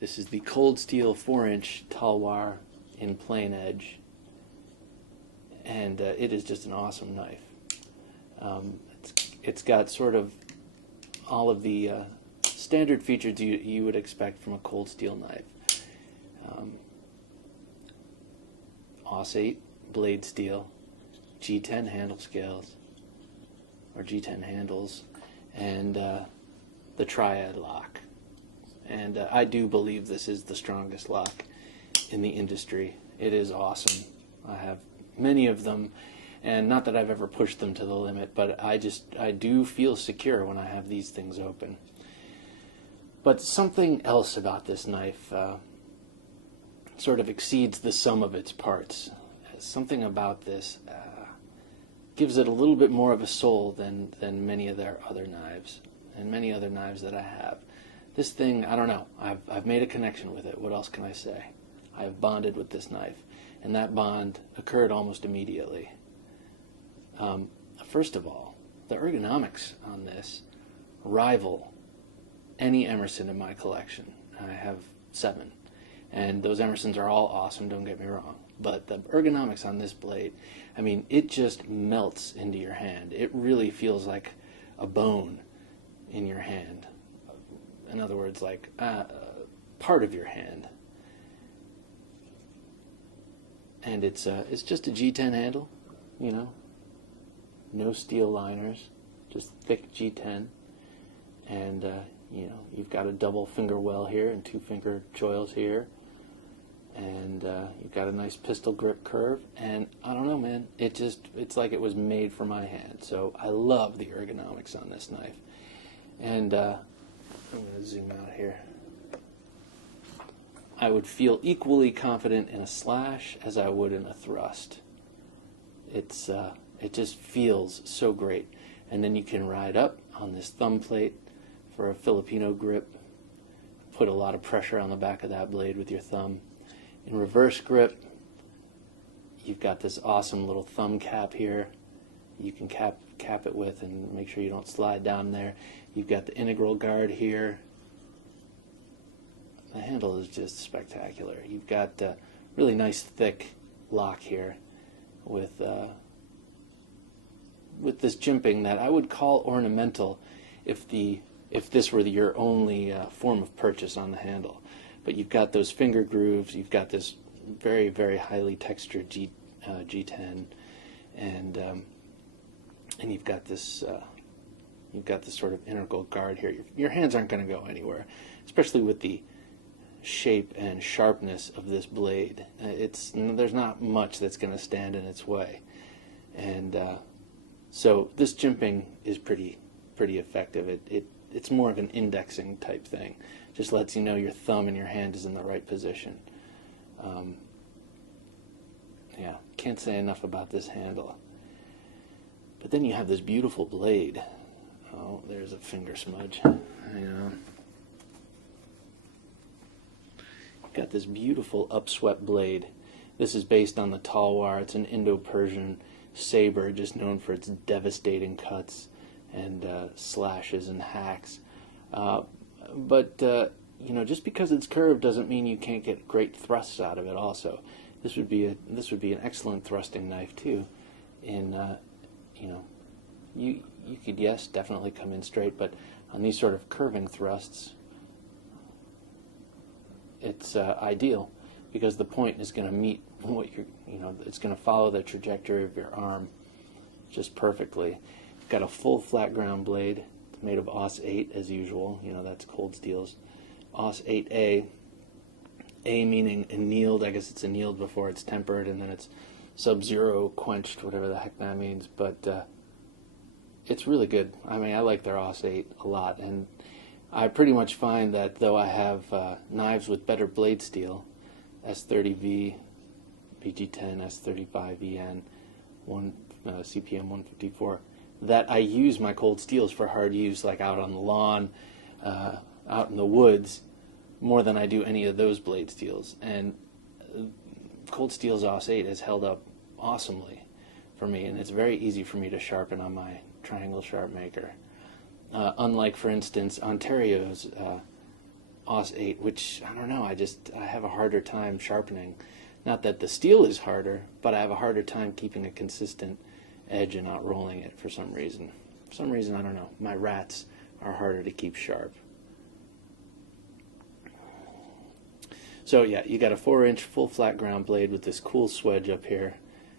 This is the Cold Steel 4-inch Talwar in plain edge, and it is just an awesome knife. It's got sort of all of the standard features you would expect from a cold steel knife. AUS 8 blade steel, G10 handle scales, or G10 handles, and the triad lock. And I do believe this is the strongest lock in the industry. It is awesome. I have many of them, and not that I've ever pushed them to the limit, but I do feel secure when I have these things open. But something else about this knife sort of exceeds the sum of its parts. Something about this gives it a little bit more of a soul than many of their other knives, and many other knives that I have. This thing, I don't know, I've made a connection with it. What else can I say? I have bonded with this knife, and that bond occurred almost immediately. First of all, the ergonomics on this rival any Emerson in my collection. I have 7, and those Emersons are all awesome, don't get me wrong, but the ergonomics on this blade, I mean, it just melts into your hand. It really feels like a bone in your hand. In other words, like part of your hand. And it's just a G10 handle, you know, no steel liners, just thick G10, and you know, you've got a double finger well here and 2 finger choils here, and you've got a nice pistol grip curve, and I don't know, man, it's like it was made for my hand. So I love the ergonomics on this knife. And I'm going to zoom out here. I would feel equally confident in a slash as I would in a thrust. It just feels so great. And then you can ride up on this thumb plate for a Filipino grip. Put a lot of pressure on the back of that blade with your thumb. In reverse grip, you've got this awesome little thumb cap here. You can cap it with and make sure you don't slide down there. You've got the integral guard here. The handle is just spectacular. You've got a really nice thick lock here with this jimping that I would call ornamental if this were your only form of purchase on the handle. But you've got those finger grooves. You've got this very, very highly textured G10, and you've got this sort of integral guard here. Your hands aren't going to go anywhere, especially with the shape and sharpness of this blade. There's not much that's going to stand in its way, and so this jimping is pretty effective. It's more of an indexing type thing. Just lets you know your thumb and your hand is in the right position. Yeah, can't say enough about this handle. But then you have this beautiful blade. Oh, there's a finger smudge. Hang on. You've got this beautiful upswept blade. This is based on the Talwar. It's an Indo-Persian saber, just known for its devastating cuts and slashes and hacks. But you know, just because it's curved doesn't mean you can't get great thrusts out of it. Also, this would be an excellent thrusting knife too. In you know, you could, yes, definitely come in straight, but on these sort of curving thrusts, it's ideal because the point is going to meet what it's going to follow the trajectory of your arm just perfectly. You've got a full flat ground blade. It's made of AUS 8 as usual. You know, that's Cold Steel's AUS 8A. A meaning annealed. I guess it's annealed before it's tempered, and then it's sub-zero quenched, whatever the heck that means. But it's really good. I mean, I like their AUS 8 a lot, and I pretty much find that though I have knives with better blade steel, S30V, BG10, S35EN, CPM 154, that I use my cold steels for hard use, like out on the lawn, out in the woods, more than I do any of those blade steels. And Cold Steel's AUS 8 has held up awesomely for me, and it's very easy for me to sharpen on my triangle sharp maker. Unlike, for instance, Ontario's Aus 8, which, I don't know, I have a harder time sharpening. Not that the steel is harder, but I have a harder time keeping a consistent edge and not rolling it for some reason. For some reason, I don't know, my rats are harder to keep sharp. So yeah, you got a 4-inch full flat ground blade with this cool swedge up here.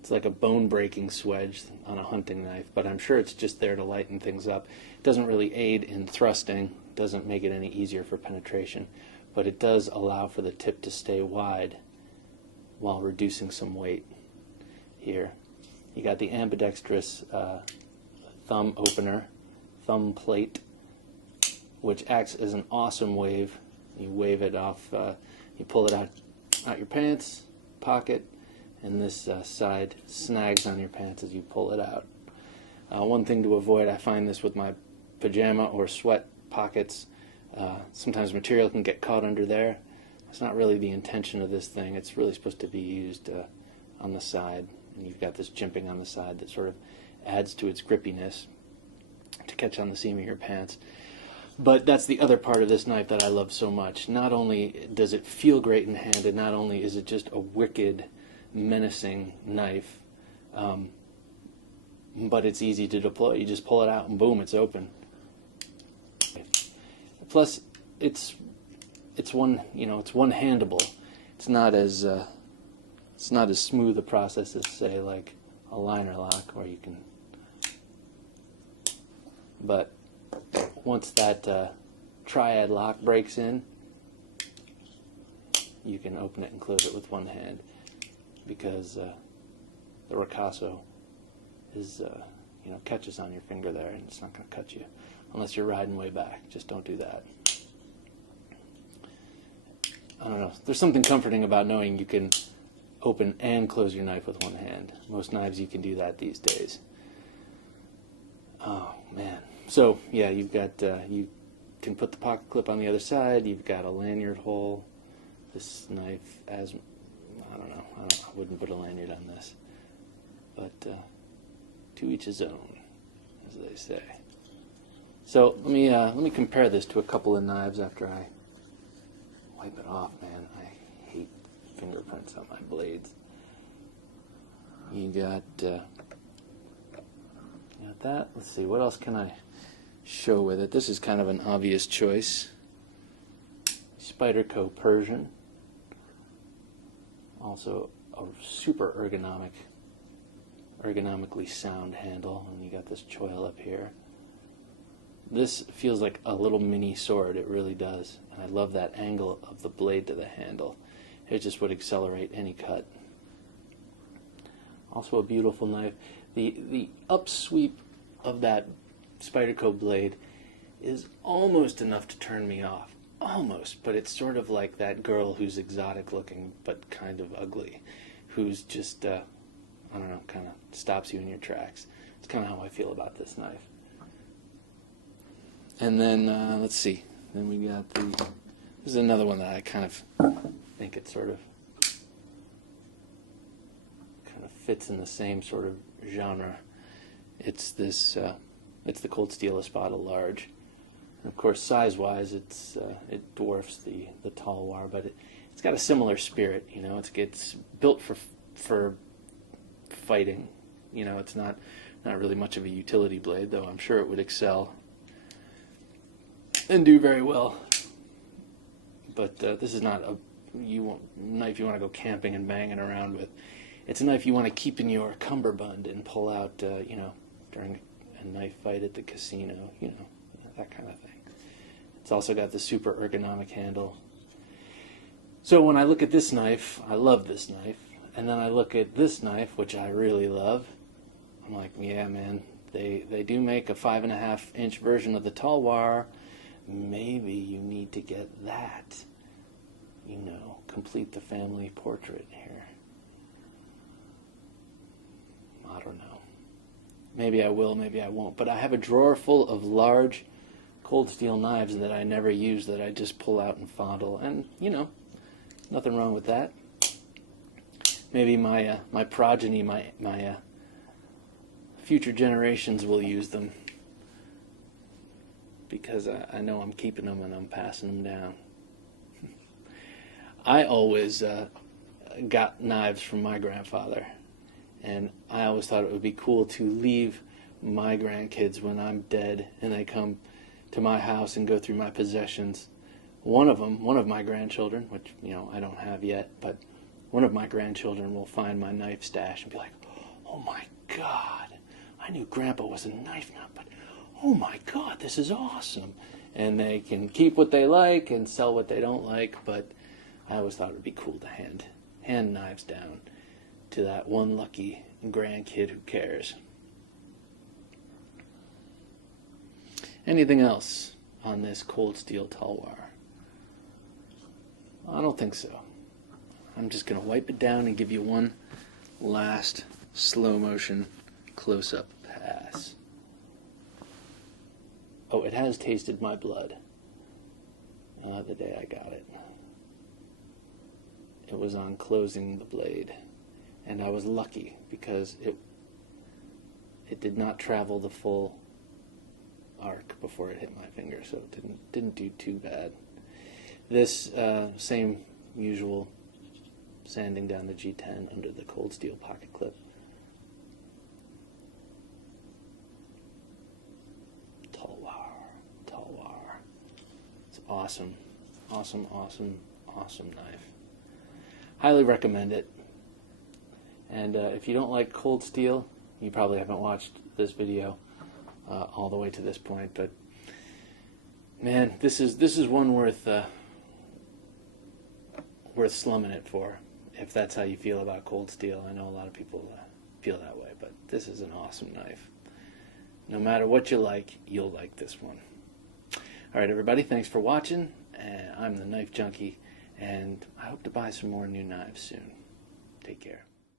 It's like a bone-breaking swedge on a hunting knife, but I'm sure it's just there to lighten things up. It doesn't really aid in thrusting, doesn't make it any easier for penetration, but it does allow for the tip to stay wide while reducing some weight here. You got the ambidextrous thumb opener, thumb plate, which acts as an awesome wave. You wave it off, you pull it out your pants, pocket, and this side snags on your pants as you pull it out. One thing to avoid, I find this with my pajama or sweat pockets, sometimes material can get caught under there. It's not really the intention of this thing. It's really supposed to be used on the side, and you've got this jimping on the side that sort of adds to its grippiness to catch on the seam of your pants. But that's the other part of this knife that I love so much. Not only does it feel great in the hand, and not only is it just a wicked, menacing knife, but it's easy to deploy. You just pull it out and boom, it's open. Plus, it's one-handable. It's not as smooth a process as, say, like a liner lock, where you can. But once that triad lock breaks in, you can open it and close it with one hand, because the ricasso is catches on your finger there, and it's not going to cut you unless you're riding way back. Just don't do that. I don't know. There's something comforting about knowing you can open and close your knife with one hand. Most knives you can do that these days. Oh man. So yeah, you've got you can put the pocket clip on the other side. You've got a lanyard hole. This knife, I wouldn't put a lanyard on this, but to each his own, as they say. So let me compare this to a couple of knives after I wipe it off. Man, I hate fingerprints on my blades. You got that. Let's see, what else can I show with it? This is kind of an obvious choice. Spyderco Persian. Also a super ergonomically sound handle, and you got this choil up here. This feels like a little mini sword, it really does. And I love that angle of the blade to the handle. It just would accelerate any cut. Also a beautiful knife. The upsweep of that Spyderco blade is almost enough to turn me off. Almost, but it's sort of like that girl who's exotic looking but kind of ugly, who's just, I don't know, kind of stops you in your tracks. It's kind of how I feel about this knife. And then, let's see, then we got this is another one that I kind of think it sort of fits in the same sort of genre. It's this, it's the Cold Steel Espada Large. And of course, size-wise, it dwarfs the Talwar, but it's got a similar spirit. You know, it's built for fighting. You know, it's not really much of a utility blade, though I'm sure it would excel and do very well. But this is not a knife you want to go camping and banging around with. It's a knife you want to keep in your cummerbund and pull out, during a knife fight at the casino, that kind of thing. It's also got the super ergonomic handle. So when I look at this knife, I love this knife. And then I look at this knife, which I really love. I'm like, yeah, man, they do make a 5.5-inch version of the Talwar. Maybe you need to get that. Complete the family portrait here. I don't know. Maybe I will, maybe I won't. But I have a drawer full of large cold steel knives that I never use, that I just pull out and fondle. And, nothing wrong with that. Maybe my progeny, my future generations will use them, because I know I'm keeping them and I'm passing them down. I always got knives from my grandfather, and I always thought it would be cool to leave my grandkids when I'm dead and they come to my house and go through my possessions. One of my grandchildren, which I don't have yet, but one of my grandchildren will find my knife stash and be like, "Oh my God, I knew Grandpa was a knife nut, but oh my God, this is awesome." And they can keep what they like and sell what they don't like, but I always thought it would be cool to hand knives down to that one lucky grandkid who cares. Anything else on this cold steel Talwar? I don't think so. I'm just going to wipe it down and give you one last slow motion close-up pass. Oh, it has tasted my blood the day I got it. It was on closing the blade, and I was lucky because it did not travel the full arc before it hit my finger, so it didn't do too bad. This same usual sanding down the G10 under the cold steel pocket clip. Talwar. It's awesome. Awesome knife. Highly recommend it. And if you don't like cold steel, you probably haven't watched this video all the way to this point, but man, this is one worth slumming it for, if that's how you feel about cold steel. I know a lot of people feel that way, but this is an awesome knife. No matter what you like, you'll like this one. All right, everybody, thanks for watching. I'm the Knife Junkie, and I hope to buy some more new knives soon. Take care.